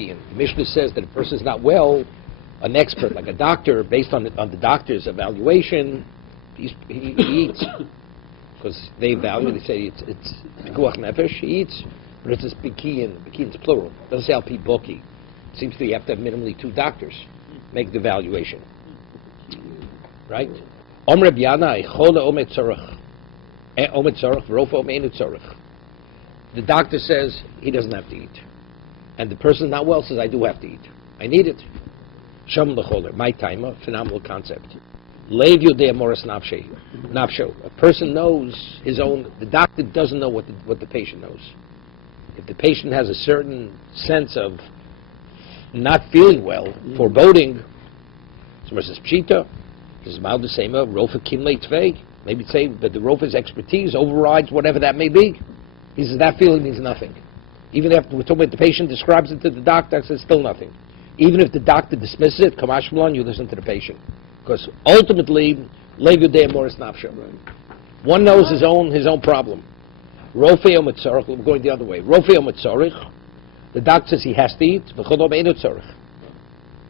Bekiyin. The Mishnah says that a person is not well, an expert, like a doctor, based on the doctor's evaluation, he eats. Because they evaluate, they say it's Pikuach Nefesh, he eats, but it's Bekiyin. Bekiyin's plural. It doesn't say Al Pi Boki. It seems to you have to have minimally 2 doctors make the evaluation. Right? Om Reb Yana, Echol Omet Tzorach. Omet Tzorach, Rofa Omeinu Tzorach. The doctor says he doesn't have to eat. And the person not well says, I do have to eat. I need it. Shom L'choler, my timer, phenomenal concept. Leiv Yodei Moras Nafsho. A person knows his own, the doctor doesn't know what the patient knows. If the patient has a certain sense of not feeling well, foreboding, somebody says, Pshita, this is Mal Desema, Rofa Kinlei Tvei. Maybe say that the Rofa's expertise overrides whatever that may be. He says that feeling means nothing. Even after we're talking about the patient describes it to the doctor, says still nothing. Even if the doctor dismisses it, Kamash Malon, you listen to the patient. Because ultimately, Leiv Yodei Moras Nafsho. One knows his own problem. Rofei Omet Tzorach, we're going the other way. Rofei Omet Tzorach, the doctor says he has to eat, V'chol Omeinu Tzorach.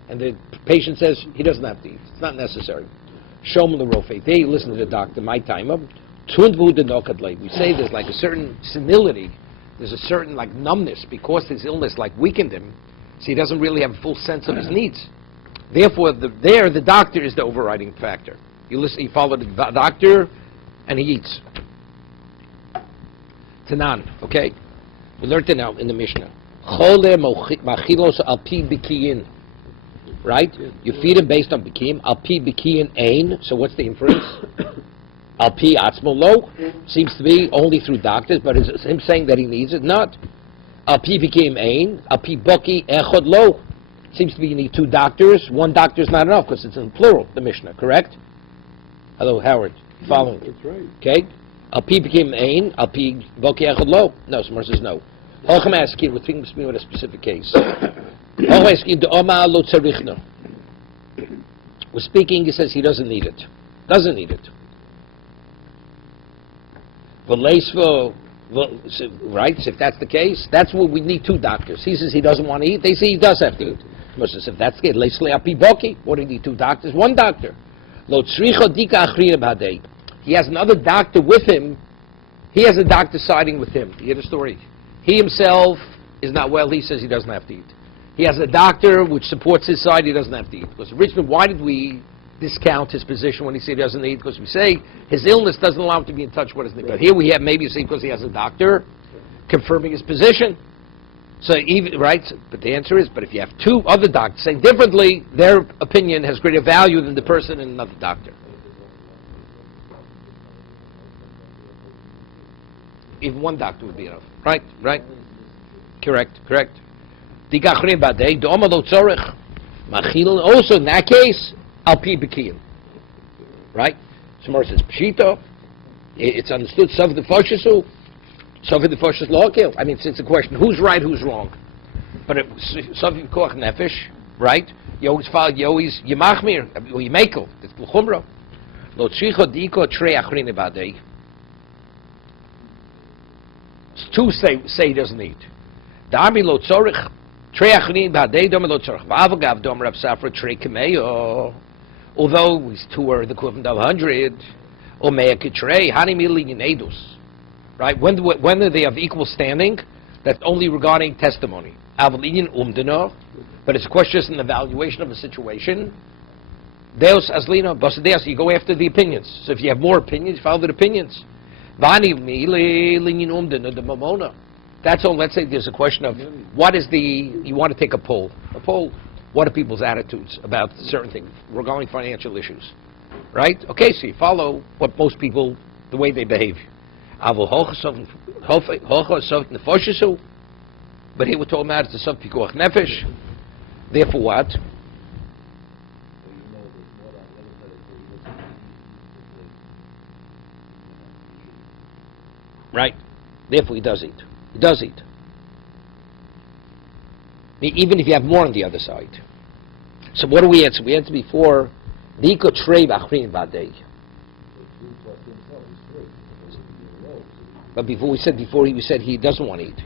And the patient says he doesn't have to eat. It's not necessary. Shom the Rofei. They listen to the doctor, my time up. We say there's like a certain senility, there's a certain like numbness because his illness like weakened him, so he doesn't really have a full sense of his needs. Therefore, the doctor is the overriding factor. You follow the doctor, and he eats. Tanan, okay? We learned it now in the Mishnah. Chole machilos al pi bekiyin. Right? You feed him based on bekiyin. Al pi bekiyin ein. So what's the inference? Al pi atzmo lo seems to be only through doctors, but is him saying that he needs it? Not. Al pi bekiyin ein. Al pi boki echod lo. Seems to be you need 2 doctors. 1 doctor is not enough because it's in plural, the Mishnah, correct? Hello, Howard. Following. That's right. Okay? Al pi bekiyin ein. Al pi boki echod lo. No, someone says no. Hochem asking, we're thinking about a specific case. Hochem asking, Oma lo tzarichna. We're speaking, he says he doesn't need it. Doesn't need it. Right? So if that's the case, that's what we need 2 doctors. He says he doesn't want to eat. They say he does have to eat. If that's the case, what do you need 2 doctors? 1 doctor. He has another doctor with him. He has a doctor siding with him. You hear the story? He himself is not well. He says he doesn't have to eat. He has a doctor which supports his side. He doesn't have to eat. Because originally, why did we discount his position when he said he doesn't eat? Because we say his illness doesn't allow him to be in touch with his need. But here we have maybe you say because he has a doctor confirming his position. So even right, but the answer is, but if you have 2 other doctors saying differently, their opinion has greater value than the person in another doctor. Even 1 doctor would be enough. Right? Correct. Also in that case, Al Pi Bekiyin. Right? Somewhere says Pshita. It's understood. Sav the Foshesu. Sav the Foshes Lokil. I mean, it's a question: who's right, who's wrong? But Sav Koach Nefesh, right? You always follow. You Machmir or you Mekel. It's L'chumra. Lo Tzricha Diko Trei Achrine Badei. 2 say he doesn't eat. Dami Lo Tzorich Trei Achrine Badei Dami Lo Tzorich. V'Avagav Dom Rav Safra Trei Kameyo. Although these 2 are the equivalent of 100, or Meya Kitrei, Hani Mili Yinedus. Right? When are they of equal standing? That's only regarding testimony. Avalinian Umdano, but it's a question in the evaluation of a situation. Deus Aslina, Basadeus, you go after the opinions. So if you have more opinions, follow the opinions. Vani Mili Linian Umdano, the Mamona. That's all. Let's say there's a question of what is you want to take a poll. What are people's attitudes about certain things regarding financial issues, right? Okay, so you follow what most people, the way they behave. But here we're talking about it's a Sof Pikuach Nefesh. Therefore what? Right. Therefore he does eat. Even if you have more on the other side. So what do we answer? We answered before, Diko Trei B'Achrin Badei. But we said he doesn't want to eat.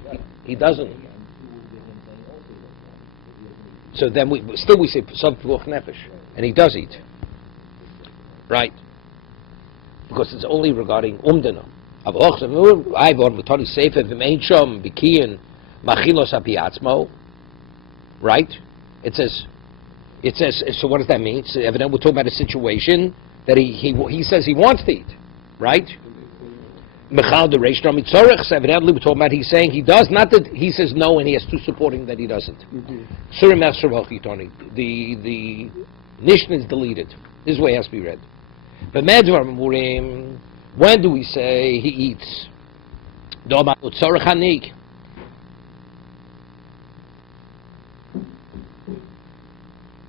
He doesn't. So then we say Sov Pikuach Nefesh, and he does eat, right? Because it's only regarding Umdana. Right? It says. So what does that mean? So evidently we're talking about a situation that he says he wants to eat, right? Evidently we're talking about he's saying he does, not that he says no and he has two supporting that he doesn't. The Mishnah is deleted. This is the way it has to be read. But when do we say he eats?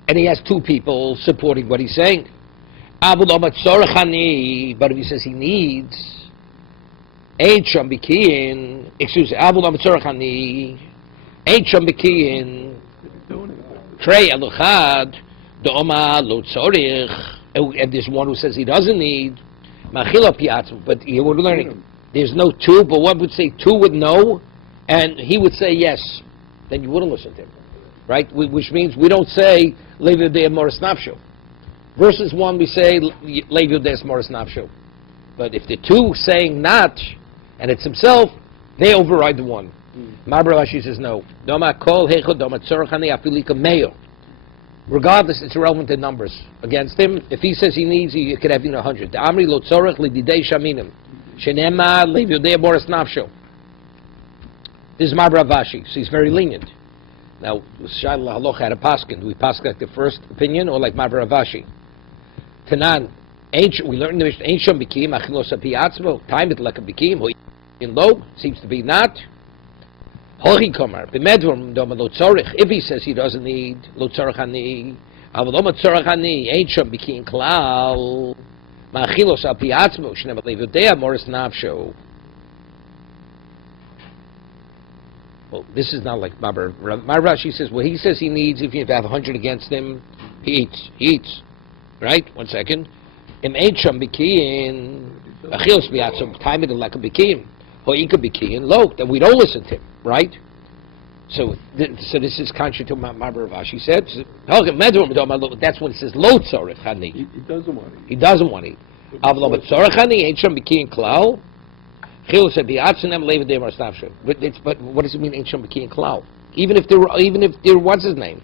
And he has two people supporting what he's saying. But if he says he needs, excuse me, Trey Aluchad, Doma Lo Tzorich, and there's one who says he doesn't need, but here we're learning. There's no two, but one would say two with no, and he would say yes. Then you wouldn't listen to him, right? Which means we don't say Levi Dei Moris Nafsho. Versus one, we say Levi Dei Moris Nafsho. But if the two saying not, and it's himself, they override the one. Marber Rashi says no. Regardless, it's irrelevant to numbers against him. If he says he needs, you could have 100. The Amri lo tzorech lididei shaminim. Shenema levyodei boris nafsho. This is Marber Rashi, so he's very lenient. Now, Shaila Haloch had a paskin. Do we paskin like the first opinion or like Marber Rashi? Tanan, we learned in the Mishnah, Ein shom bikim achilos api atzmo. Time it like a bikim. In low seems to be not. If he says he doesn't need lo tzorech ani, avaloma tzorech ani, ain't shom bikin klal, ma'achilos al pi atzmo, shnever levodea moris nafsho. Well, this is not like Marber Rashi says. Well, he says he needs. If you have 100 against him, he eats. Right? 1 second. Im ain't shom bikin, achilos pi atzmo, time it like a bikin. Then we don't listen to him, right? So this is contrary to what Marber Rashi said. That's when it says lo tzorech hani. He doesn't want it. He doesn't want it. Avlo tzorech hani ain't shom bikin klal. Chil said bi'atzenem levi de'mar snafshu. But what does it mean ain't shom bikin klal? Even if there what's his name?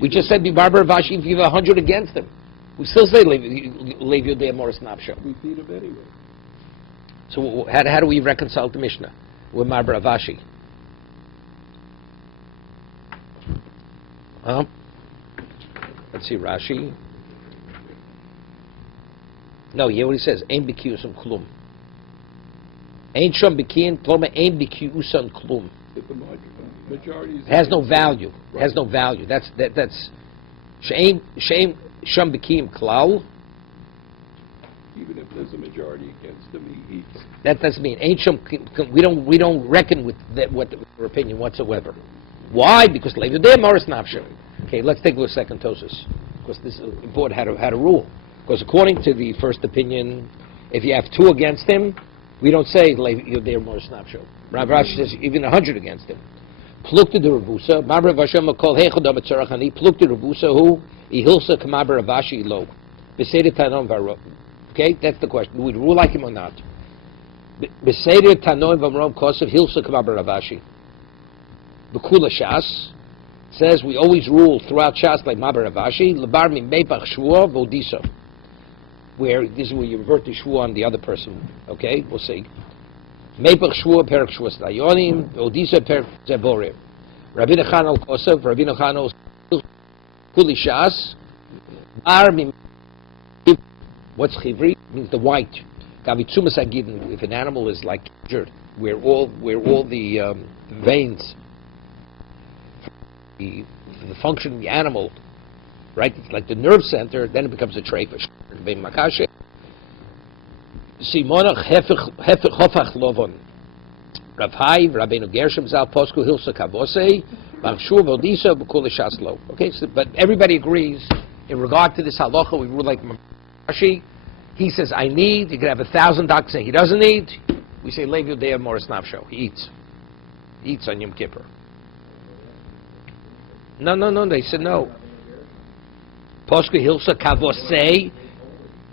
We just said Marber Rashi if you have 100 against him, we still say levi de'mar snafshu. We feed him anyway. So how do we reconcile the Mishnah with Marber Rashi? Let's see, Rashi. No, hear what he says. Ein b'kiyusam klum. Ein shom b'kiyin tloma ein b'kiyusam klum. Majority has no value. Right. Has no value. That's she'ein shom b'kiyim klal. Even if there's a majority against him, he eats. That doesn't mean we don't reckon with their opinion whatsoever. Why? Because later they're Morris Nafsho. Okay, let's take a look at second Tosus, because this is important how to rule. Because according to the first opinion, if you have 2 against him, we don't say you're there Morris Nafsho. Rav Rashi says even 100 against him. Pluk to the Ravusa. Marber Vashem call Hechodam Tzarachani. Pluk to Ravusa who ihilsa kamaber Ravashi lo. Beseder tanon varo. Okay, that's the question. Do we rule like him or not? Beseder tanon v'amrom kosev hilsa kamaber Ravashi. Bekula Shas says we always rule throughout Shas like Marber Ravashi. Lebar mi meipach shvua v'odiso. Where this is where you revert to shvua on the other person. Okay, we'll see. Meipach shvua perak shvua stayonim v'odiso perak zeborim. Rabbi Nachanol kosev. Rabbi Nachanol kuli Shas. Bar mi. What's chivri? Means the white. Gavitzumas agidin. If an animal is like injured, where all the veins. The function of the animal, right? It's like the nerve center. Then it becomes a treifish. Simonach hefech hofach lovon. Rav Hai, Rabbeinu Gershom Zal Posku Hilsa Kavosei, Bachshur Vodisa B'Kul Shaslo. Okay, so, but everybody agrees in regard to this halacha. We rule like Rashi. He says, "I need." You could have 1,000 doctors say he doesn't need. We say, "Levi Dei Moris Nafsho." He eats on Yom Kippur. No, they said no. Poske Hilsa Kavosei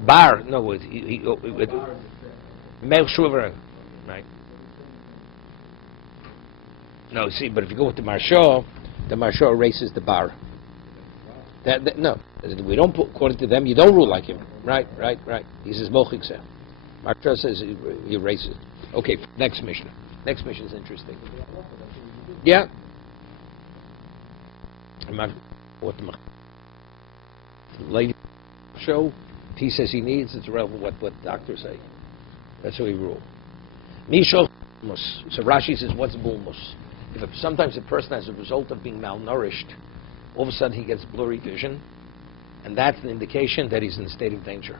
Bar. No, Mel Shuver. Right. No, see, but if you go with the Marsha erases the bar. No, we don't put, according to them, you don't rule like him. Right. He says Mochik Seh. Marsha says he erases. Okay, next mission. Next mission is interesting. Yeah. What the lady show, if he says he needs, it's irrelevant what doctors say. That's how he rule. Misho mus. So Rashi says, what's bulmus? Sometimes a person, as a result of being malnourished, all of a sudden he gets blurry vision, and that's an indication that he's in a state of danger.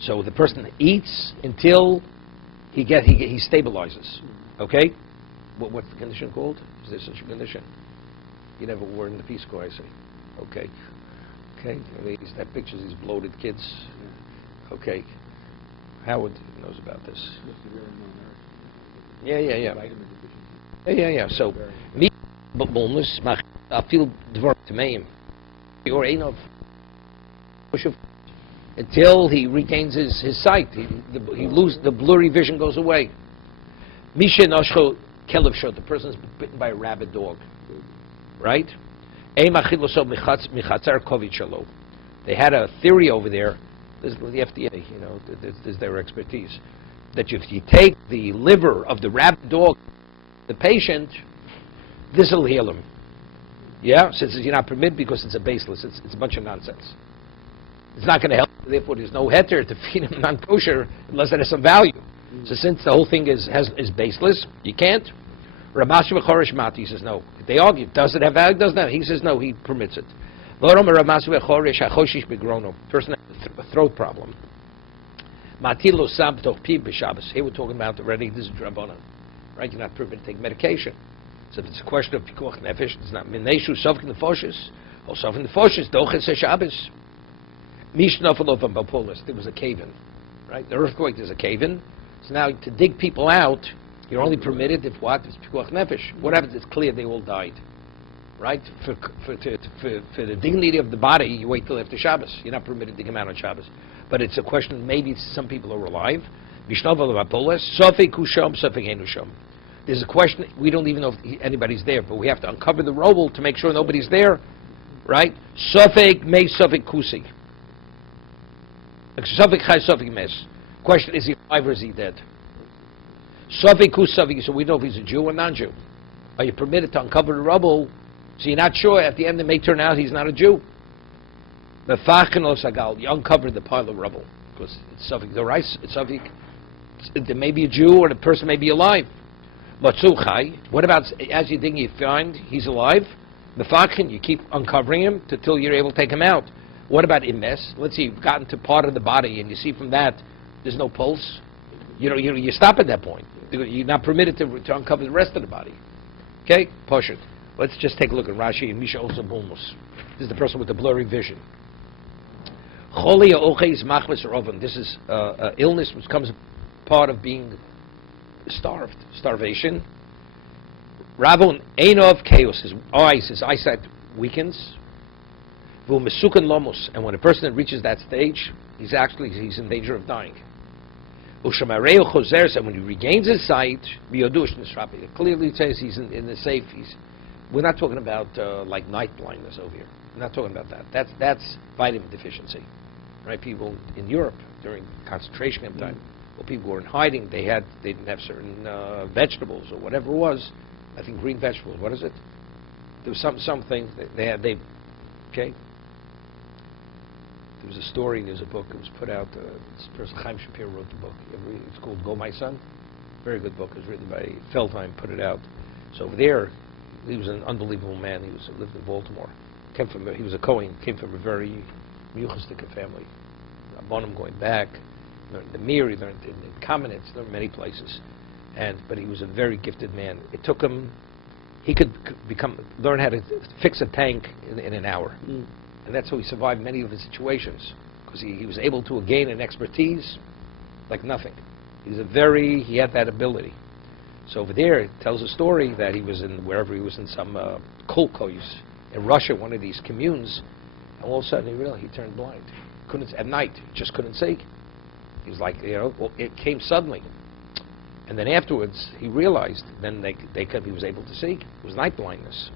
So the person eats until he stabilizes. Okay? What's the condition called? Is there such a condition? You never were in the Peace Corps, I see. Okay. They used to have pictures of these bloated kids. Okay. Howard knows about this. Yeah. So, me, bonus, I feel dvork to meim. Or ain't of until he regains his sight. He loses, the blurry vision goes away. Misha Noshcho Kelev Shot, the person is bitten by a rabid dog. Right? They had a theory over there. This is the FDA, this is their expertise. That if you take the liver of the rabid dog, the patient, this will heal him. Yeah, since you're not permitted because it's a baseless, it's a bunch of nonsense. It's not going to help. Therefore, there's no heter to feed him non-kosher unless it has some value. So since the whole thing is baseless, you can't. Ramash v'chorish mati says no. They argue, does it have value? Doesn't have. He says no. He permits it. Person has a throat problem. Here we're talking about already. This is drabanan, right? You're not permitted to take medication. So if it's a question of pikuach nefesh, it's not mineshu sofkin the foshes or sofkin the foshes. Doches Shabbos. Mishnafalov and Bapolis. There was a cave-in, right? The earthquake. There's a cave-in. So now to dig people out, you're only permitted if what? It's pikuach nefesh. What happens? It's clear they all died, right? For the dignity of the body, you wait till after Shabbos. You're not permitted to dig them out on Shabbos. But it's a question. Maybe some people are alive. Mishnafalov Bapolis. Sofik kusham, sofik enusham. There's a question. We don't even know if anybody's there, but we have to uncover the rubble to make sure nobody's there, right? Sofik may sofik kusi. Sofik chai sofik mes. Question: is he alive or is he dead? Sofik kus sofik. So we know if he's a Jew or non-Jew. Are you permitted to uncover the rubble? So you're not sure. At the end, it may turn out he's not a Jew. You uncover the pile of rubble because it's sofik the rice. It's sofik. There may be a Jew or the person may be alive. What about as you dig, you find he's alive? You keep uncovering him till you're able to take him out. What about imes? Let's see, you've gotten to part of the body and you see from that there's no pulse. You stop at that point. You're not permitted to uncover the rest of the body. Okay, push it. Let's just take a look at Rashi and Misha also bulmus. This is the person with the blurry vision. This is illness which comes part of being starvation. Rabon Einov chaos, his eyesight weakens. And when a person reaches that stage, he's in danger of dying. And when he regains his sight, it clearly says he's in the safe. We're not talking about like night blindness over here. We're not talking about that. That's vitamin deficiency, right? People in Europe during concentration camp time. Well, people were in hiding. They didn't have certain vegetables or whatever it was. I think green vegetables. What is it? There was something okay. There was a story. There's a book. It was put out. This person Chaim Shapiro wrote the book. It's called Go My Son. Very good book. It was written by Feldheim. Put it out. So over there, he was an unbelievable man. He lived in Baltimore. He was a Kohen. Came from a very Muchastic family. Abonim going back. Learned the Mir, he learned in Kamenetz, learned many places, but he was a very gifted man. It took him; he could learn how to fix a tank in an hour, and that's how he survived many of his situations because he was able to gain an expertise like nothing. He had that ability. So over there, it tells a story that he was wherever he was in some kolkos, in Russia, one of these communes, and all of a sudden he turned blind. Couldn't at night, just couldn't see. He was like, well, it came suddenly. And then afterwards, he realized, then he was able to see. It was night blindness.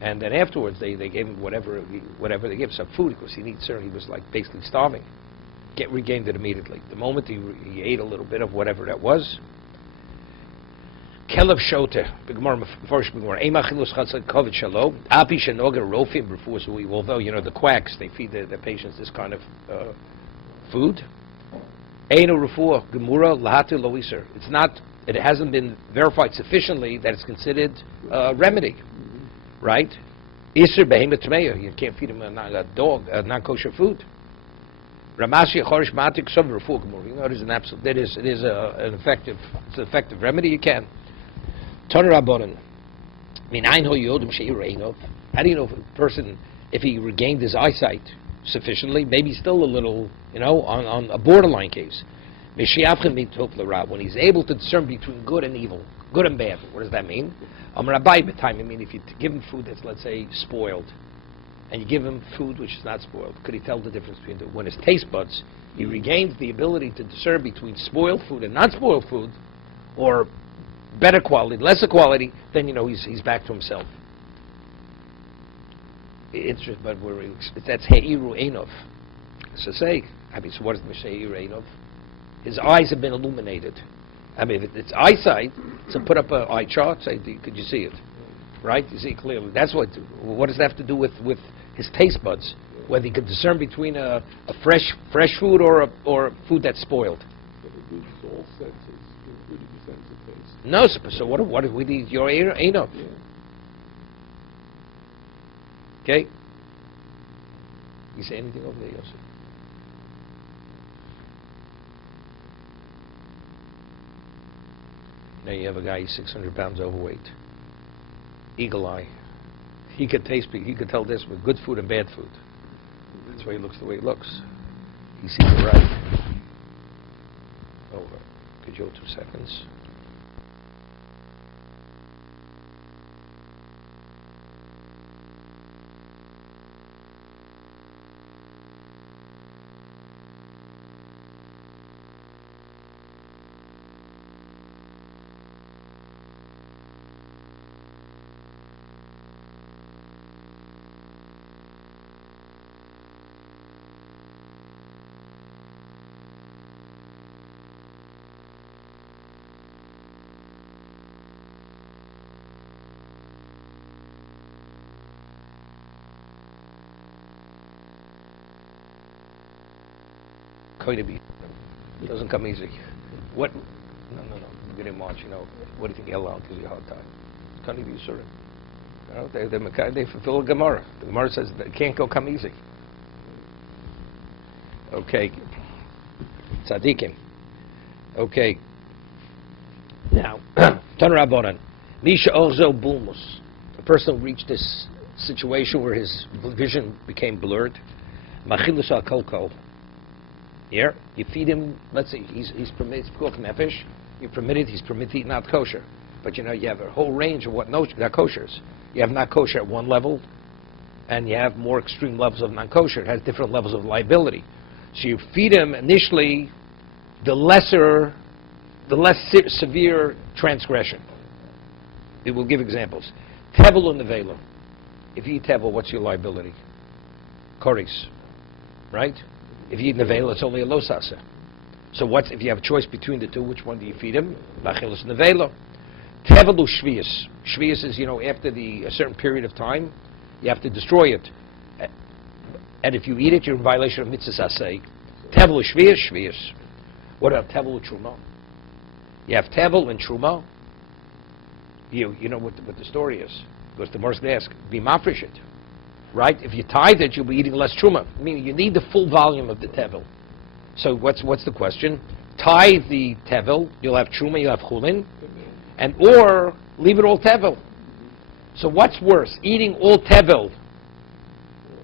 And then afterwards, they gave him whatever they give, some food, because he was like basically starving. Regained it immediately. The moment he ate a little bit of whatever that was. Kelev Shote, although, the quacks, they feed the patients this kind of food. It's not, it hasn't been verified sufficiently that it's considered a remedy, right? You can't feed him a dog, non-kosher food. It is an absolute, it is an effective remedy. You can. How do you know if a person, if he regained his eyesight sufficiently, maybe still a little, on a borderline case? When he's able to discern between good and evil, good and bad. What does that mean? I mean, if you give him food that's, let's say, spoiled, and you give him food which is not spoiled, could he tell the difference between when his taste buds, he regains the ability to discern between spoiled food and not spoiled food, or better quality, lesser quality, then he's back to himself. It's just, but that's Heiru Einov. So so what is Heiru Einov? His eyes have been illuminated. I mean, if it's eyesight, so put up an eye chart, say, could you see it? Right? You see it clearly. That's what does that have to do with his taste buds? Whether he could discern between a fresh food or food that's spoiled. So it includes all senses, including the sense of taste. No, so what if we need your Einov? Yeah. Okay? You say anything over there, Yosef? Now you have a guy, he's 600 pounds overweight. Eagle eye. He could tell this with good food and bad food. That's why he looks the way he looks. He sees it right. Over. Could you hold 2 seconds? It doesn't come easy. What? No. Get in March, What do you think Allah gives you a hard time? Can't be sure. They fulfill Gemara. The Gemara says that it can't come easy. Okay. Tzadikim. Okay. Now, Tan Rabbanan. Misha Orzo Bulmus. The person who reached this situation where his vision became blurred. Machilus al Kolkol. Here, you feed him, let's say, he's permitted to cook nefesh, he's permitted to eat not kosher. But you have a whole range of what not koshers. You have not kosher at one level, and you have more extreme levels of non kosher. It has different levels of liability. So you feed him initially the less severe transgression. It will give examples. Tevel or nevela. If you eat tevel, what's your liability? Koris, right? If you eat nevela, it's only a losasa. So if you have a choice between the two, which one do you feed him? Bachilus nevela. Tevelu shvius. Shvius is, after a certain period of time, you have to destroy it. And if you eat it, you're in violation of mitzvah asay. Tevelu shvius. What about tevelu truma? You have tevel and truma. You know what the story is. Because the Morris ask, be mafresh it. Right? If you tithe it, you'll be eating less truma. Meaning you need the full volume of the tevel. So what's the question? Tithe the tevel, you'll have truma, you'll have chulin, or leave it all tevel. So what's worse? Eating all tevel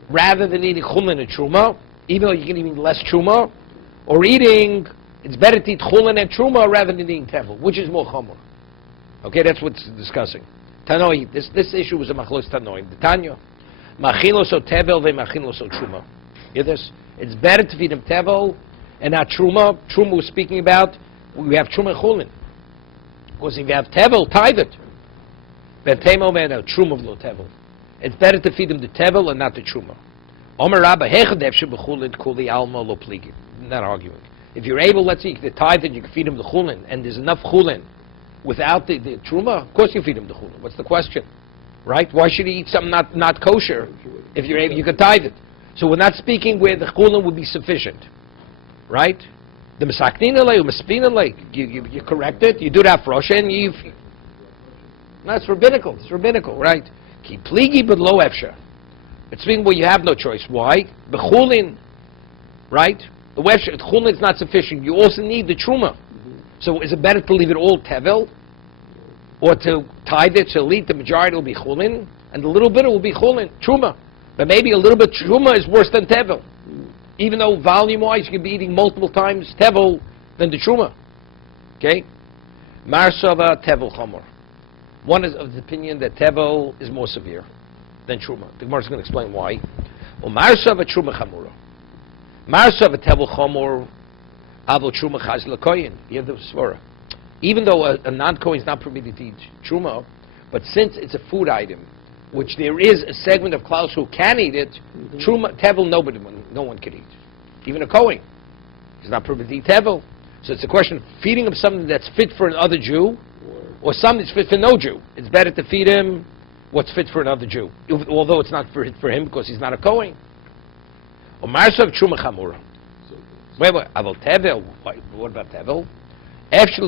rather than eating chulin and truma, even though you can eat less truma, or it's better to eat chulin and truma rather than eating tevel. Which is more chomer? Okay, that's what's discussing. Tanoi, this issue was a machlos Tanoim. The Tanya. Machilo so tevel ve'machilo so truma. Hear this? It's better to feed him tevel and not truma. Truma we're speaking about, we have truma and chulin. Because if you have tevel, tithe it. V'temo mena truma v'lo tevel. It's better to feed him the tevel and not the truma. Omer Rabba hechadev shebechulin kuli alma lo pligi. Not arguing. If you're able, let's say, you can tithe it, you can feed him the chulin, and there's enough chulin without the truma, of course you feed him the chulin. What's the question? Right? Why should he eat something not kosher if you're able, you can tithe it? So we're not speaking where the chulin would be sufficient. Right? The misaknina le, umaspina le, you correct it, you do that for Rosh, and you've... That's rabbinical, it's rabbinical, right? Ki pligi but lo efsha. It's speaking where you have no choice. Why? Bechulin, right? The chulin is not sufficient. You also need the truma. So is it better to leave it all tevel, or to tithe it, to eat the majority will be chulin, and the little bit will be chulin, truma. But maybe a little bit truma is worse than tevel. Even though volume-wise you could be eating multiple times tevel than the truma. Okay? Marsava tevel chamor. One is of the opinion that tevel is more severe than truma. The Gemara is going to explain why. Well, marsava truma chamura. Marsava tevel chamor. Avo truma chaz l'koyin. You have the svara. Even though a non-kohen is not permitted to eat truma, but since it's a food item, which there is a segment of Klaus who can eat it, truma, tevel, no one can eat. Even a kohen is not permitted to eat tevel. So it's a question of feeding him something that's fit for another Jew, or something that's fit for no Jew. It's better to feed him what's fit for another Jew, although it's not fit for him because he's not a kohen. Or marsav truma chamura. Wait, about tevel? What about tevel? Because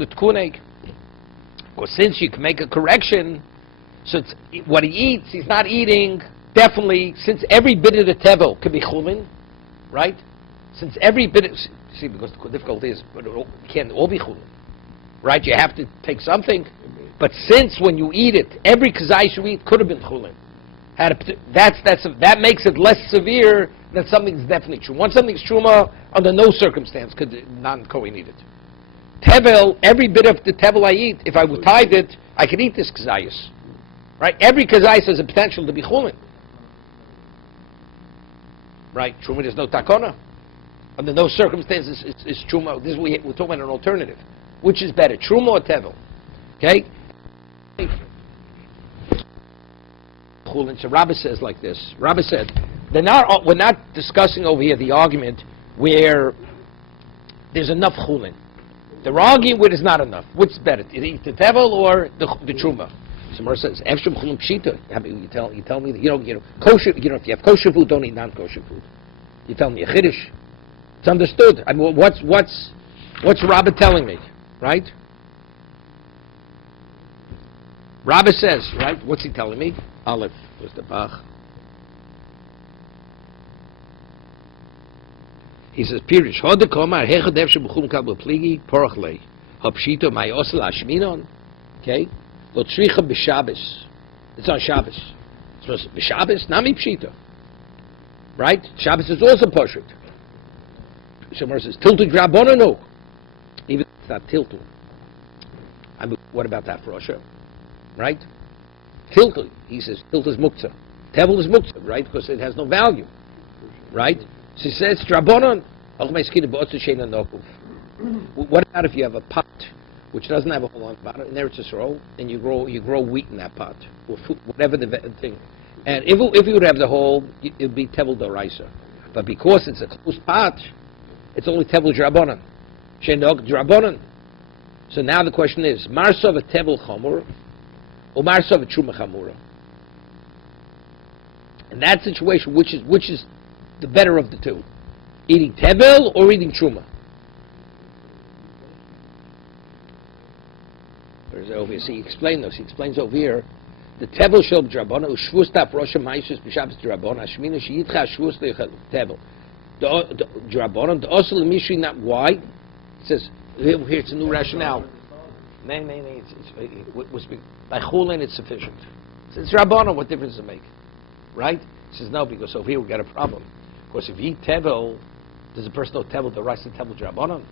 since you can make a correction, so it's, what he eats, he's not eating, definitely, since every bit of the tevel could be chulin, right? Since every bit of, see, because the difficulty is, it can't all be chulin, right? You have to take something, but since when you eat it, every kazayis you eat could have been chulin. That makes it less severe than something's definitely true. Once something's truma, under no circumstance could non-kohen eat it. Tevel, every bit of the tevel I eat, if I would tithe it, I could eat this kazayis. Right? Every kazayis has a potential to be chulin. Right? Truma, there's no takona. Under no circumstances, it's truma. This is we're talking about an alternative. Which is better, truma or tevel? Okay? Chulin. So Rabbi says like this. Rabbi said, we're not discussing over here the argument where there's enough chulin. They're arguing where there's not enough. Which's better, to eat the tevel or the truma? Somewhere says, "Efshim chulin pshita." You tell me that you know kosher. You know, if you have kosher food, don't eat non-kosher food. You tell me a chiddush. It's understood. I mean, what's Rabbi telling me, right? Rabbi says, right? What's he telling me? Aleph was the Bach. He says, Pirish, Hode Komar, Hechadev Shebechum Kabel Pligi, Porachle, Hopshito, My Osel Ashminon, okay? Lot Shricha B'Shabbos. It's on Shabbos. So B'Shabbos, Nami Pshita. Right? Shabbos is also Poshet. Somewhere says, Tiltu Drabona, no. Even if it's not Tiltu. I mean, what about that for Rosh? Right? Tiltu, he says, Tiltu is Muktzah. Tevel is Muktzah, right? Because it has no value. Right? So he says, Drabonon, what about if you have a pot which doesn't have a whole lot of bottom, and there it's a roll, and you grow wheat in that pot, or food, whatever the thing. And if you would have the whole, it would be Tevel Doraisa. But because it's a closed pot, it's only Tevel Drabonon. Shendog Drabonon. So now the question is, Marsov a Tevel Chamur, or Marsov a Truma Chamura? In that situation, which is the better of the two? Eating tevel or eating truma? Where's over here? See, he explained this. He explains over here, the tevel shel b'drabona, u'shvus taf rosha ma'ishus b'shabbos drabona, hashmina she'yitcha shvus tevel. The drabona, the osel l'mishri, not why? It says, here it's a new rationale. Nay, by chulin it's sufficient. It's drabona, what difference does it make? Right? He says, no, because over here we got a problem. Of course, if you eat tevel, does the person know tevel the rice and tevel drabonon?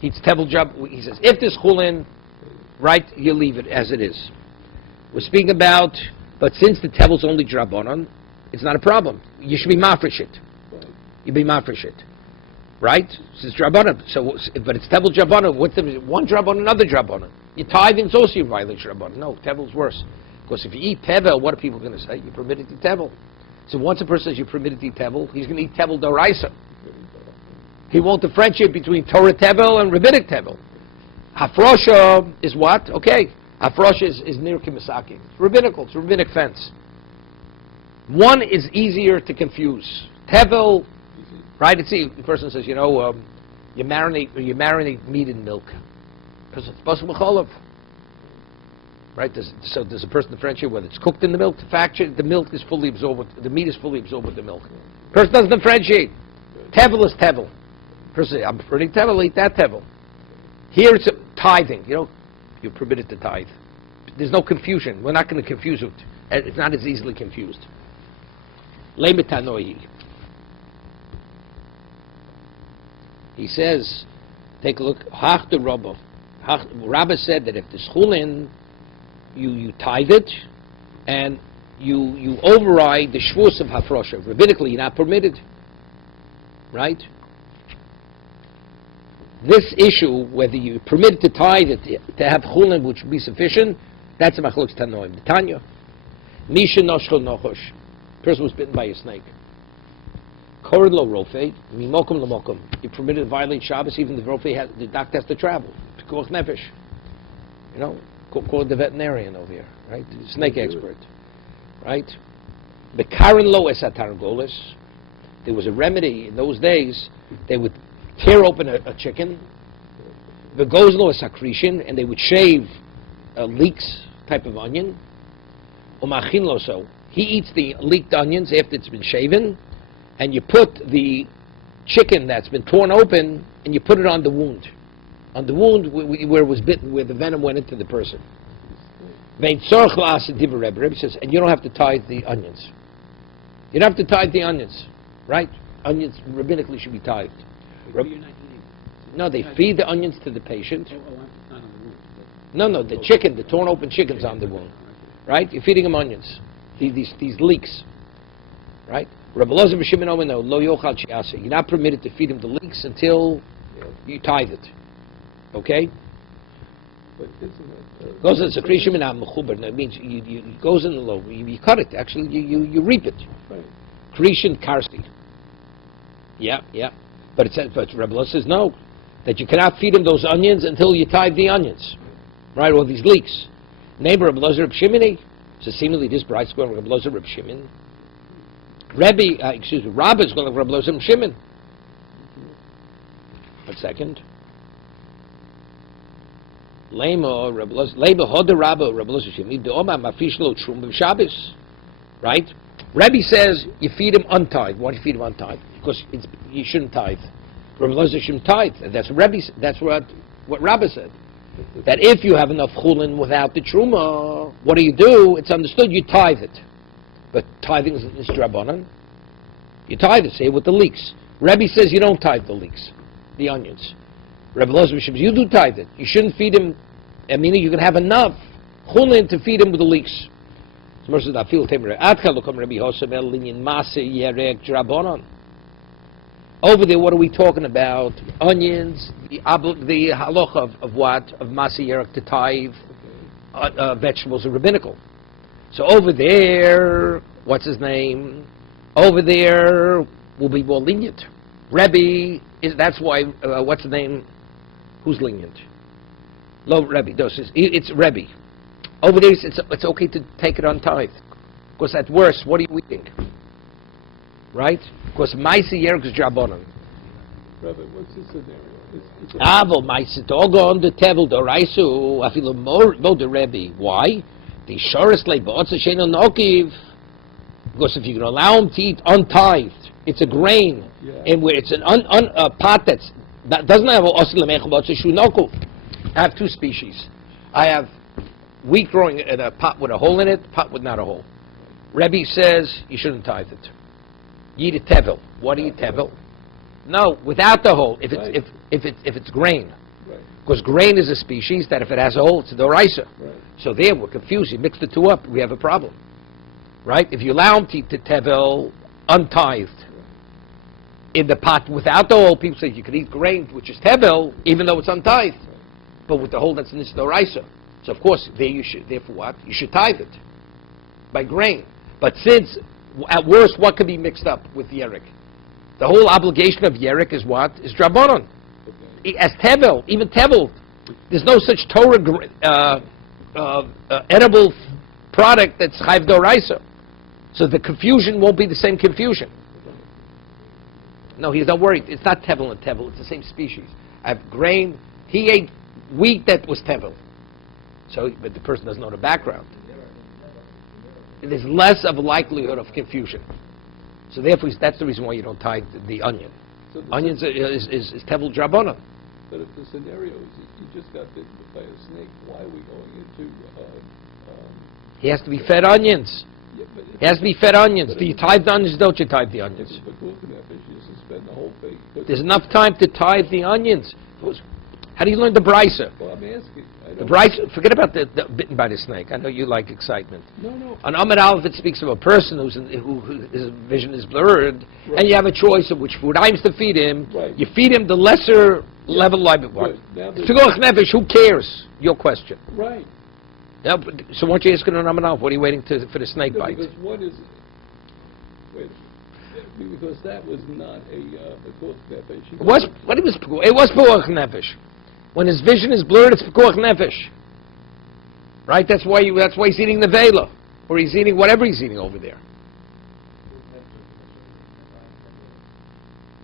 He eats tevel drab. He says, if there's chulin, right, you leave it as it is. We're speaking about, but since the tevel's only drabonon, It's not a problem. You should be mafresh it. You be mafresh it. Right? It's Rabbanan. So, but it's Tevel Rabbanan. What's the one Rabbanan, another Rabbanan? Your tithing's also you violate Rabbanan. No, Tevel's worse. Because if you eat Tevel, what are people going to say? You permitted to Tevel. So once a person says you permitted to eat Tevel, he's going to eat Tevel Doraisa. He won't differentiate between Torah Tevel and Rabbinic Tevel. Hafrosha is what? Okay. Hafrosha is near Kimisaki. It's rabbinical. It's a rabbinic fence. One is easier to confuse. Tevel, right? It's the person says, you marinate meat in milk. Because it's possible cholav. Right? So does a person differentiate whether it's cooked in the milk? The milk is fully absorbed. The meat is fully absorbed with the milk. Person doesn't differentiate. Tevel is tevel. Person says, I'm permitting tevel, eat that tevel. Here it's tithing. You're permitted to tithe. There's no confusion. We're not going to confuse it. It's not as easily confused. Lemitanohi. He says, take a look. Hach the Rabba. Rabba said that if the schulin, you tithe it, and you override the shvus of hafrosha. Rabbinically, you're not permitted. Right? This issue, whether you permit to tithe it, to have chulin which would be sufficient, that's a machlokes tanoim. The Tanya, Misha noshchol nochosh. Person was bitten by a snake. Korid lo rofei, mimokum lamokum. You're permitted to violate Shabbos, even the the doctor has to travel. Pikuach nefesh. Call the veterinarian over here, right? The snake expert, right? The Karen lo esatargolis. There was a remedy in those days. They would tear open a chicken, the gozlo a secretion, and they would shave leeks type of onion. Umachin so he eats the leeked onions after it's been shaven, and you put the chicken that's been torn open, and you put it on the wound where it was bitten, where the venom went into the person. Rebbe says, and you don't have to tithe the onions. You don't have to tithe the onions, right? Onions rabbinically should be tithed. No, they feed the onions to the patient. No, the chicken, the torn open chicken's on the wound, right? You're feeding them onions, these leeks, right? Rabbi Elazar b'Shimon Omer, no, lo yochal shi'asa. You're not permitted to feed him the leeks until you tithe it, okay? Goes in the secretion and mechuber. That means it goes in the low. You cut it. Actually, you reap it. Creation karsi. Yeah. But it says, but Rebbe Elazar says no, that you cannot feed him those onions until you tithe the onions, right? Or these leeks. Neighbor Rebbe Elazar Reb Shimoni. So seemingly this bride's going to Rebbe Elazar Reb Shimon. Rabbi is going to Rebbe Elazar Reb Shimon. 1 second. Lema Rebbe Hoda Rabbi Rebbe Elazar Shimon. De'oma mafish lo trum b'Shabbos. Right? Rebbe says you feed him untithed. Why do you feed him untithed? Because you shouldn't tithe. Rebbe Elazar shouldn't tithe. That's what Rabbi said. That if you have enough chulin without the Terumah, what do? It's understood you tithe it. But tithing is drabanan. You tithe it, say with the leeks. Rebbe says you don't tithe the leeks, the onions. Rebbe Elazar says you do tithe it. You shouldn't feed him. I mean, you can have enough chulin to feed him with the leeks. Over there, what are we talking about? Onions, the halacha of what? Of masa yerek to tithe. Vegetables are rabbinical. So over there, what's his name? Over there will be more lenient. Rebbe, that's why, what's the name? Who's lenient? Lo Rebbe. It's Rebbe. Over there, it's okay to take it untithed. Because at worst, what are you eating? Right? Because Maisa Yerek is Drabonon. Rabbi, what's the scenario? Aval Maisa Dogon, the Tevel, the Raisu, Afilo Mo the Rebbe. Why? The Shoris Le Botsa Sheno Nokiv. Because if you can allow him to eat untithed, it's a grain, and where it's a pot that doesn't have I have two species. I have wheat growing in a pot with a hole in it, pot with not a hole. Rebbe says you shouldn't tithe it. You eat a tevel. What do you tevel? No, without the hole. If it's grain, because grain is a species that if it has a hole, it's a doraisa. So there we're confused. You mix the two up, we have a problem. right? If you allow him to eat the tevel untithed in the pot without the oil, people say you can eat grain, which is tevel, even though it's untithed. But with the whole that's in Doraisa. So of course, therefore what? You should tithe it by grain. But since, at worst, what could be mixed up with yerek? The whole obligation of yerek is what? Is drabonon. As tevel, even tevel, there's no such Torah edible product that's chayv doraisa. So the confusion won't be the same confusion. No, he's not worried. It's not tevel and tevel. It's the same species. I have grain. He ate wheat that was tevel. So, but the person doesn't know the background. There's less of a likelihood of confusion. So therefore, that's the reason why you don't tithe the onion. So Onions is tevel drabona. But if the scenario is you just got bitten by a snake, why are we going into... He has to be fed onions. yeah, but He has to be fed onions. Do you tithe the onions? Don't you tithe the onions? If it's a nefesh, you suspend the whole thing. But- There's enough time to tithe the onions. How do you learn the brisa? Well, I'm asking. I The don't- brisa. Forget about the bitten by the snake. I know you like excitement. No. On Amud Aleph, it speaks of a person whose vision is blurred, Right. and you have a choice of which food items to feed him. Right. You feed him the lesser level life. Right. Now there's- Pikuach nefesh, who cares? Your question. Right. Yeah, so why don't you ask it on Amud Aleph? What are you waiting for the snake No, bite? because what is... Wait. Because that was not a pikuach nefesh. It was pikuach nefesh. When his vision is blurred, it's pikuach nefesh. Right? That's why he's eating the vela, or he's eating whatever he's eating over there.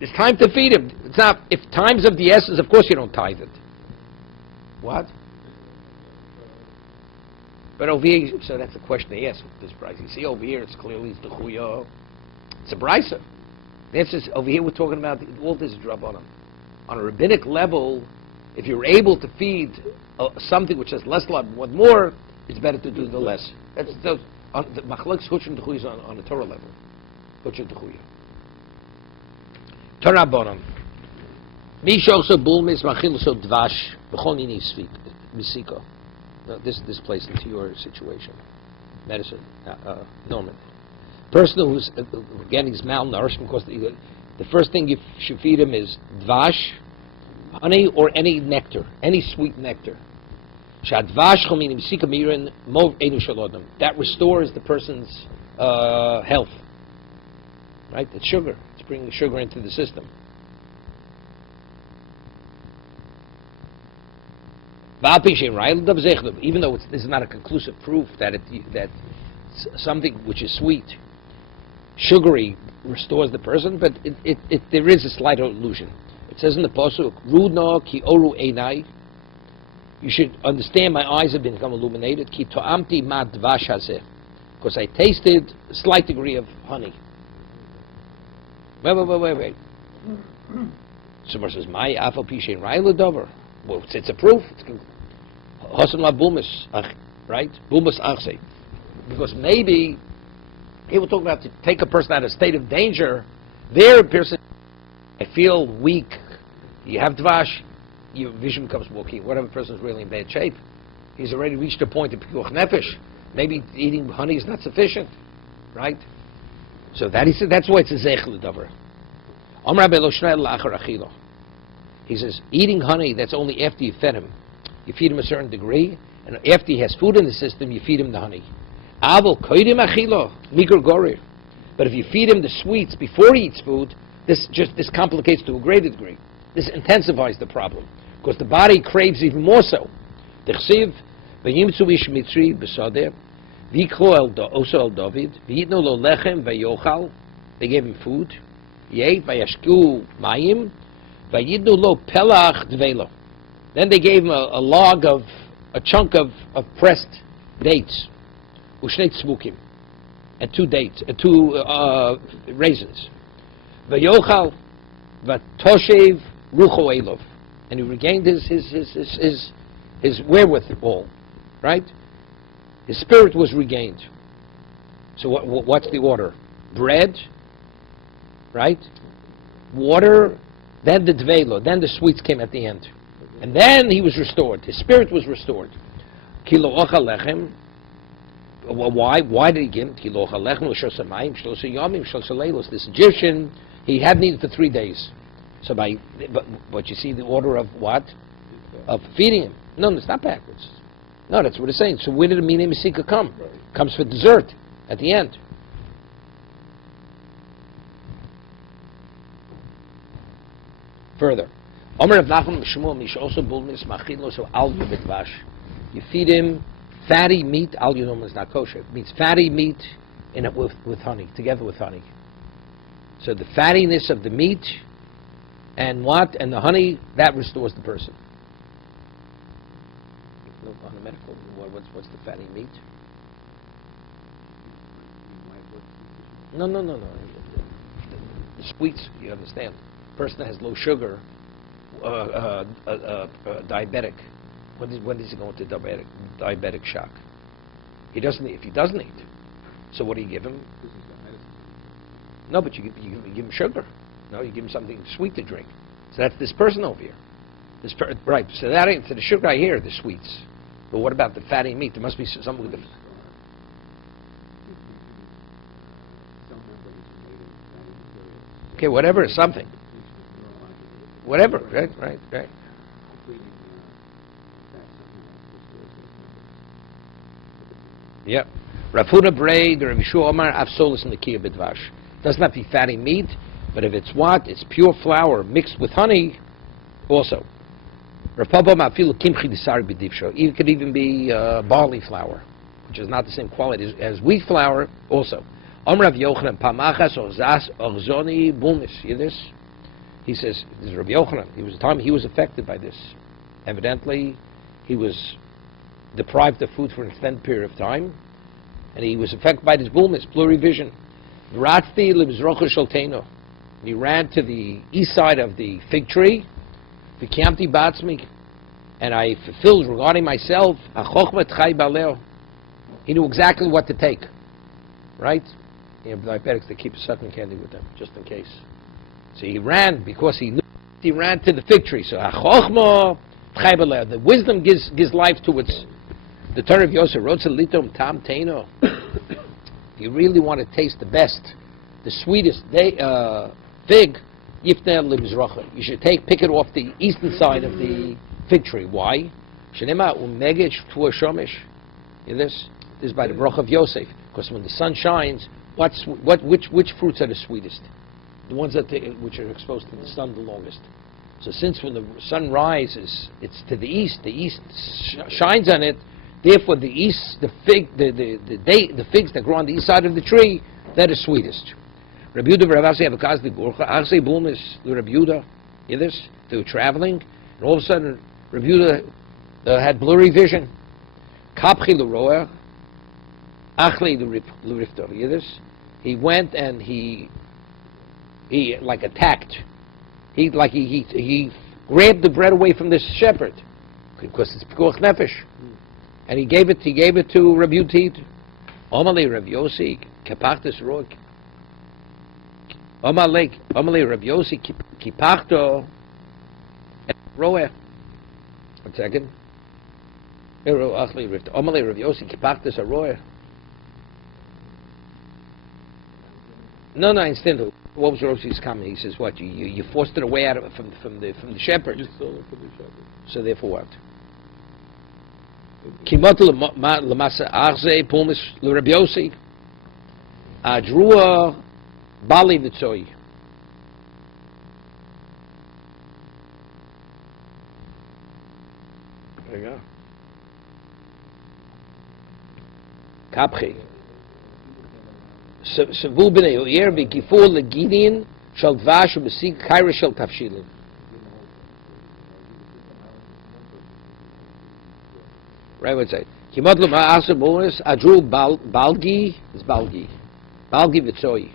It's time to feed him. It's not, if time's of the essence, of course you don't tithe it. What? But over here, so that's the question they ask with this brisa. You see over here, it's clearly it's the chuya. It's a brisa. The answer is, over here we're talking about all this drabanan. On a rabbinic level, if you're able to feed something which has less love, what more, it's better to do the less. That's the machlokes huchim d'chuya on the Torah level. Huchim d'chuya. Torah bonam. Misho so bulmis machil so dvash b'chonini svik misiko. This plays into your situation. Medicine, Norman. Person who's getting his malnourished because the first thing you should feed him is dvash, honey, or any nectar, any sweet nectar. That restores the person's health. Right? It's sugar. It's bringing sugar into the system. Even though this is not a conclusive proof that something which is sweet, sugary, restores the person, but there is a slight illusion. It says in the pasuk, "Rudna ki oru einai." You should understand my eyes have become illuminated. Ki to'amti ma dvash hazeh, because I tasted a slight degree of honey. Wait. Someone says, "My afal pishin ra'ila dover." Well, it's a proof. Hosan la bumas, right? Bumas achse, because maybe he will talk about to take a person out of a state of danger. There, a person, I feel weak. You have dvash, your vision becomes more keen. Whatever person is really in bad shape, he's already reached a point of pikuach nefesh. Maybe eating honey is not sufficient, right? So that he said that's why it's a zeichel davar. Amar belo shnei la'achar achilo. He says eating honey, that's only after you fed him. You feed him a certain degree, and after he has food in the system, you feed him the honey. Avol koidim achilo mikor gorir. But if you feed him the sweets before he eats food, this complicates to a greater degree. This intensifies the problem, because the body craves even more so. T'chsiv v'yimtzu ish mitri b'sadeh v'yikro oso el David v'yitnu lo lechem v'yochal. They gave him food. He ate v'yashku mayim v'yitnu lo pelach dvelo. Then they gave him a chunk of pressed dates, ushnei tzmukim, and two raisins. V'yochal v'toshev rucho elov, and he regained his wherewithal, right? His spirit was regained. So what's the order? Bread, right? Water, then the dvelo, then the sweets came at the end. And then he was restored. His spirit was restored. Kilo ochal lechem, Well, why? Why did he give him? This Egyptian, he hadn't eaten for 3 days. So but you see the order of what? Of feeding him. No, it's not backwards. No, that's what it's saying. So where did the Mine Mesika come? Right. Comes for dessert at the end. Further. You feed him fatty meat, al yudom is not kosher. It means fatty meat in it with honey, together with honey. So the fattiness of the meat and what? And the honey, that restores the person. No, on the medical, what's the fatty meat? No. The sweets, you understand. The person that has low sugar, diabetic. When does he go into diabetic shock? He doesn't. If he doesn't eat, so what do you give him? No, but you give him sugar. No, you give him something sweet to drink. So that's this person over here. Right. So that ain't. So the sugar I hear, the sweets. But what about the fatty meat? There must be something with the. Okay, whatever, something. Whatever. Right. Yeah. Rafuna braid or Yeshua Omar Afsolis in the Kia Bidvash. Doesn't have to be fatty meat, but if it's what? It's pure flour mixed with honey, also. It could even be barley flour, which is not the same quality as wheat flour, also. Omar Yochanan Pamachas Orzoni Bulnis. Hear this? He says, this is Rabbi Yochanan. He was affected by this. Evidently, he was deprived of food for an extended period of time, and he was affected by this bulmis, blurry vision. He ran to the east side of the fig tree, and I fulfilled regarding myself. He knew exactly what to take, right? You know, diabetics, they keep sucking candy with them, just in case. So he ran because he knew. He ran to the fig tree. So the wisdom gives life to its. The Torah of Yosef wrote to Litom Tam Teino. You really want to taste the best, the sweetest fig, Yifnei Limizracha. You should pick it off the eastern side of the fig tree. Why? Shenema Umegech Tua Shomish. You know this? This is by the bracha of Yosef. Because when the sun shines, which fruits are the sweetest? The ones which are exposed to the sun the longest. So since when the sun rises, it's to the east shines on it. Therefore, the figs that grow on the east side of the tree, that is sweetest. Rabbi Yehuda v'Ravasi have a Kazdi Gurcha. Achsei Bulmis Rabbi Yehuda. Hear this? They were traveling, and all of a sudden, Rabbi Yehuda had blurry vision. Kapchi l'roer, achlei l'rifto. Hear this? He went and he like attacked. He grabbed the bread away from this shepherd because it's pikuach nefesh. And he gave it to Rabbi Yutid. Omalei Rabbi Yossi, kipachtos roek. Omalei Rabbi Yossi, kipachto roeh. 1 second. Omalei Rabbi Yossi, kipachtos roeh. No, instead, what was Rossi's comment? He says, what? You forced it away out of from the shepherd. You stole it from the shepherd. So therefore what? Kimot lemasa arze pumis l'Rabbi Yossi adrua bali v'tzoi. There you go. Kapchi. Sevu b'nei Oyer v'kifur legidin shel dvash u'b'sig kaira shel tafshilin. Right, what's that? Kimot l'ma'asa bonus adru balgi is balgi v'tzoi.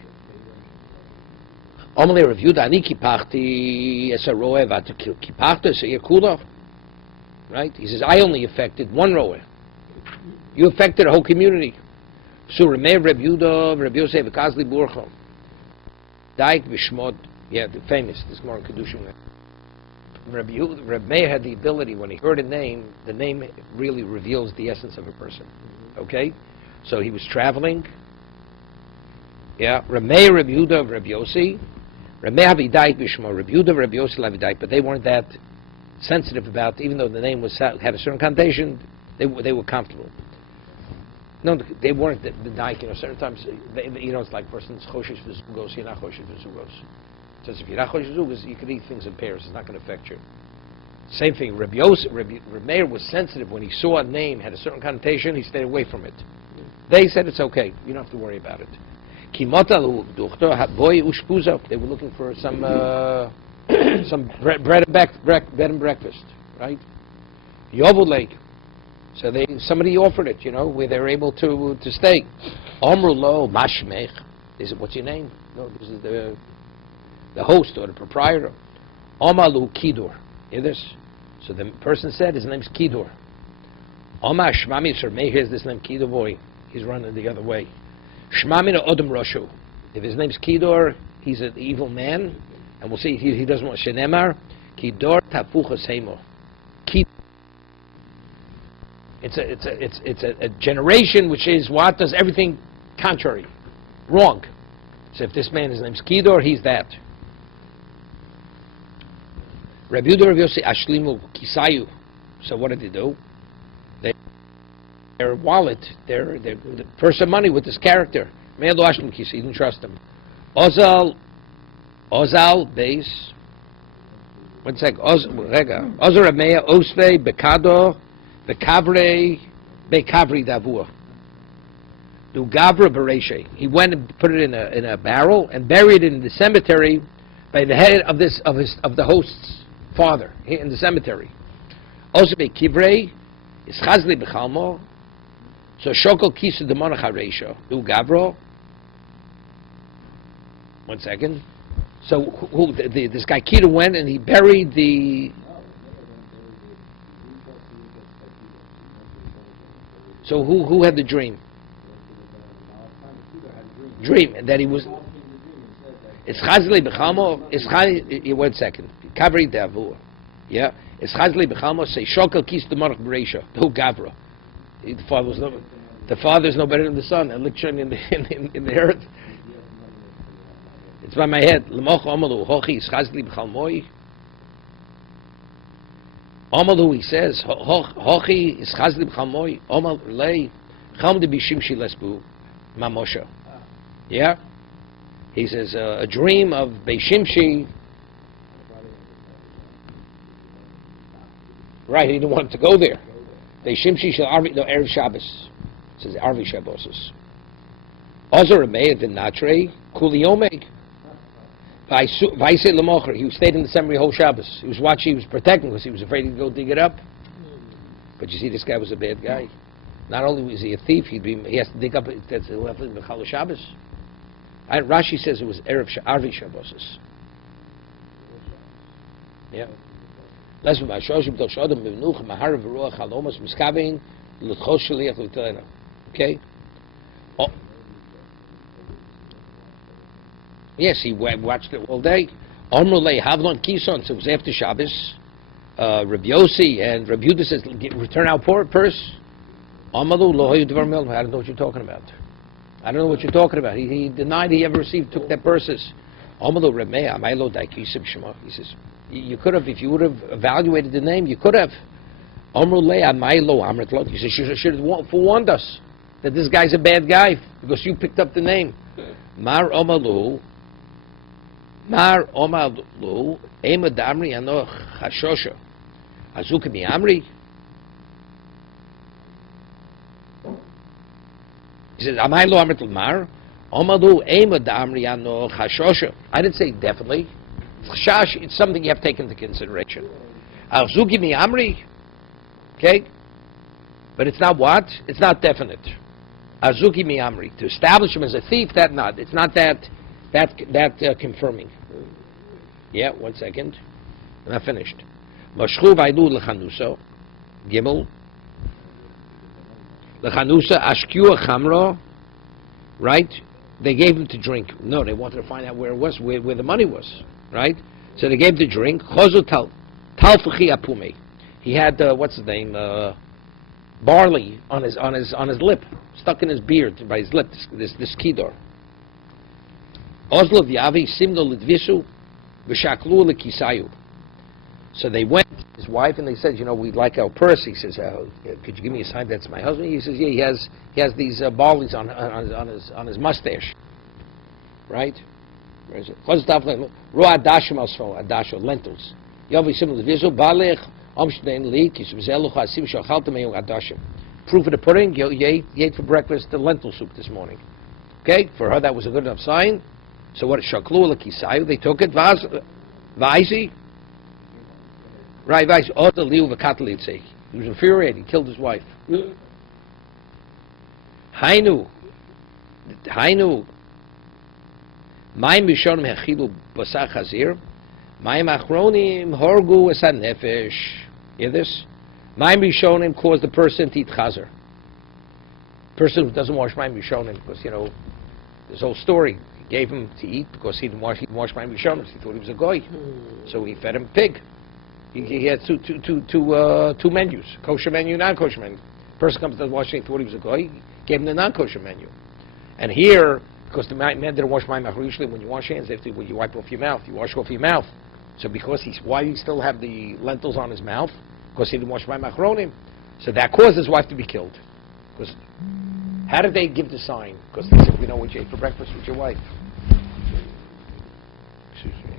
Omelei Rav Yehuda ani kipachti es haroeh v'atu kipachta es kula. Right? He says, I only affected one roeh. You affected a whole community. So Rameh Rav Yehuda Rav Yosef v'kazli burcha. Daik v'shmod. Yeah, the famous. This more in Kedushin. Rabbi Meir had the ability, when he heard a name, the name really reveals the essence of a person. Okay? So he was traveling. Yeah, Rameh Rabbi Yehuda of Rabbi Yossi. Rameh Avidai Bishmo, Rabbi Yehuda of Rabbi Yossi Avidai, but they weren't that sensitive about, even though the name had a certain connotation, they were comfortable. No, they weren't the dyke. Certain times, it's like person's choshesh v'zugos, you're not choshesh v'zugos. So if you're not choshesh v'zugos, you can eat things in pairs. It's not going to affect you. Same thing. Rabbi Meir was sensitive when he saw a name had a certain connotation. He stayed away from it. They said it's okay. You don't have to worry about it. They were looking for some bread and breakfast, right? Yovulek. So somebody offered it, where they were able to stay. Omru lo mashmech. Is it, what's your name? No, this is the host or the proprietor. Omalu Kidur. Hear this? So the person said his name's Kidur. Oma Shmami Sirmei, here's this name Kidur boy. He's running the other way. Shmami na Odom Roshu. If his name's Kidur, he's an evil man. And we'll see he doesn't want Shenemar. Kidur Tapuchas Hemo. It's a generation which is what does everything contrary, wrong. So if this man, his name's Kidor, he's that. Rabbi Yehuda Rabbi Yossi Ashlimu Kisayu. So what did they do? Their wallet, their purse of money with this character. Me'elo Ashlim Kisa. He didn't trust him. Ozal Beis. 1 sec. Ozar Rameya Osve Bekado. The Kavre Bekavri Davur. Do Gavra Bereshe. He went and put it in a barrel and buried it in the cemetery by the head of the host's father in the cemetery. Also Bekivre is Chazli Bechalmo. So Shokol Kisu the Monacharesho. Do Gavro. 1 second. So this guy Kita went and he buried the. So who had the dream? Dream that he was. It's Chazli B'Chalmo. It's Chazli. 1 second. Kavri Davur. Yeah. It's Chazli B'Chalmo. Say Shokal Kis the Marach Bereisha. Who Gavra? The father's no better than the son. And lecturing in the earth. It's by my head. L'moch Omalu Hochi is Chazli B'Chalmoi. Omalu, he says, Hochi is Chazli B'Chalmoi. Omal Lei Cham de Bishimshi Lesbu Mamosha. Yeah? He says, a dream of Beishimshi. Right, he didn't want to go there. Beishimshi shall Arvi, no, Erev Shabbos. It says Arvi Shabbos. Ozar Rameh the Natre, Kuliyomeg. He stayed in the cemetery whole Shabbos. He was watching, he was protecting because he was afraid he'd go dig it up. But you see, this guy was a bad guy. Not only was he a thief, he has to dig up, that's the Shabbos. Rashi says it was Arvi Shabbos. Yeah. Okay? Oh. Yes, he watched it all day. Omrulei Havlon Kison, so it was after Shabbos. Rabbi Yossi and Rabbi Yehuda says, return our purse. Amalu Lohoyu Dvar Mil. I don't know what you're talking about. I don't know what you're talking about. He denied he ever took their purses. Amalu Remea Amailo Daikisib Shema. He says, you could have, if you would have evaluated the name, you could have. Omrulei Amailo Amritlot. He says, you should have forewarned us that this guy's a bad guy because you picked up the name. Mar Omalu. Mar Omalu, Ema Damri Anoch Hashosha. Azukami Amri. He says, Amai lo Amritul Mar. Omalu Ema Damri Anoch Hashosha. I didn't say definitely. Chash, it's something you have to take into consideration. Azukami Amri. Okay? But it's not what? It's not definite. Azukami Amri. To establish him as a thief, it's not that confirming. Yeah, 1 second. I'm not finished. Mashchu vaylu lechanuso. Gimel. Lechanusa ashkiu chamro. Right? They gave him to drink. No, they wanted to find out where it was, where the money was. Right? So they gave him to drink. Chozu talfuchi apume. He had, what's his name? barley on his lip, stuck in his beard by his lip. This kidor. Ozlo v'avi simno lidvisu v'shaklu lekisayu. So they went, his wife, and they said, we'd like our purse. He says, could you give me a sign that's my husband? He says, yeah, he has these barleys on his mustache, right? Where is it? Roa adashim al adasho, lentils. Yavi simno lidvisu balech. Proof of the pudding, you ate for breakfast the lentil soup this morning. Okay? For her, that was a good enough sign. So what? Shaklu l'kisayu, they took it. Vaisi? Right, Vaisi. Oda liu v'katalitzi. He was infuriated. He killed his wife. Hainu. Mayim bishonim hechilu basar chazir. Mayim achronim horgu esan nefesh. Hear this? Mayim Rishonim caused the person to eat chazer. Person who doesn't wash Mayim Rishonim, because this whole story. He gave him to eat because he didn't wash Mayim Rishonim. He thought he was a goy, so he fed him pig. He had two menus: kosher menu, non-kosher menu. Person comes to wash, he thought he was a goy. Gave him the non-kosher menu. And here, because the man didn't wash Mayim Achron, usually when you wash hands, when you wipe off your mouth, you wash off your mouth. So because why do he still have the lentils on his mouth? Because he didn't wash Mayim Achronim. So that caused his wife to be killed. Because how did they give the sign? Because they said, we know what you ate for breakfast with your wife. Excuse me.